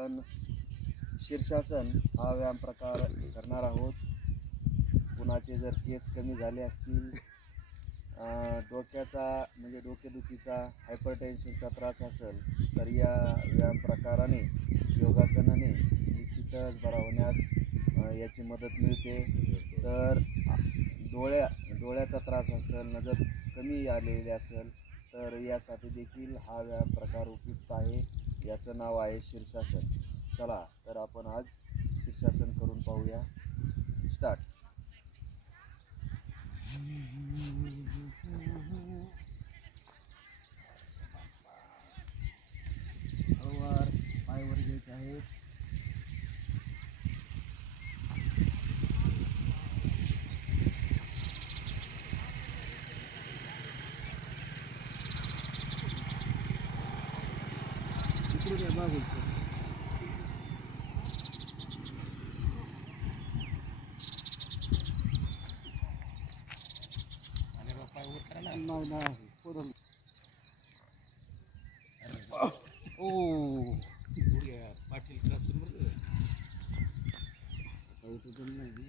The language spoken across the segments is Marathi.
आपण शीर्षासन हा व्यायाम प्रकार करणार आहोत. कुणाचे जर केस कमी झाले असतील डोक्याचा म्हणजे डोकेदुखीचा हायपरटेन्शनचा त्रास असेल तर या व्यायाम प्रकाराने योगासनाने निश्चितच बरा होण्यास याची मदत मिळते. तर डोळ्या डोळ्याचा त्रास असेल नजर कमी आलेली असेल तर यासाठी देखील हा व्यायाम प्रकार उपयुक्त आहे. याचं नाव आहे शीर्षासन. चला तर आपण आज शीर्षासन करून पाहूया. स्टार्ट. हळूवार पायवर घ्यायचे आहेत इकडून या मागून नाही नाही पुढं ओ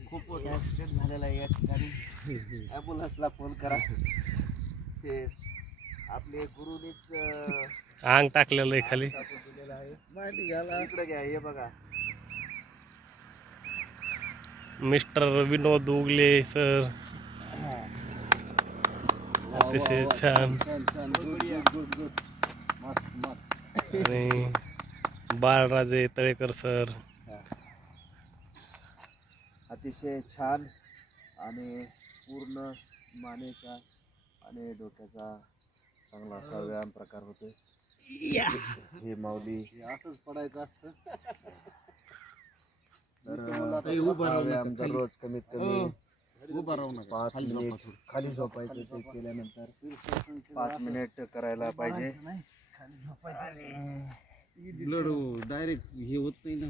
खूप मोठा ॲक्सिडेंट झालेला आहे या ठिकाणी ॲम्ब्युलन्सला फोन करा ते आपले गुरुनेच अंग टाकलेलं आहे खाली. टाकून दिलेलं आहे. माहिती घ्यायला. इकडे घ्या हे बघा. Mister Vinod Ugale sir. अतिशय छान. आणि बाळराजे तळेकर सर. अतिशय छान आणि पूर्ण मानेचा आणि डोक्याचा चांगला असा व्यायाम प्रकार होते हे माऊली. असंच पडायचं असतं. हा दररोज कमीत कमी उभा राहू नका पाच मिनिट खाली झोपायचं ते केल्यानंतर पाच मिनिट करायला पाहिजे. ब्लड डायरेक्ट हे होत नाही ना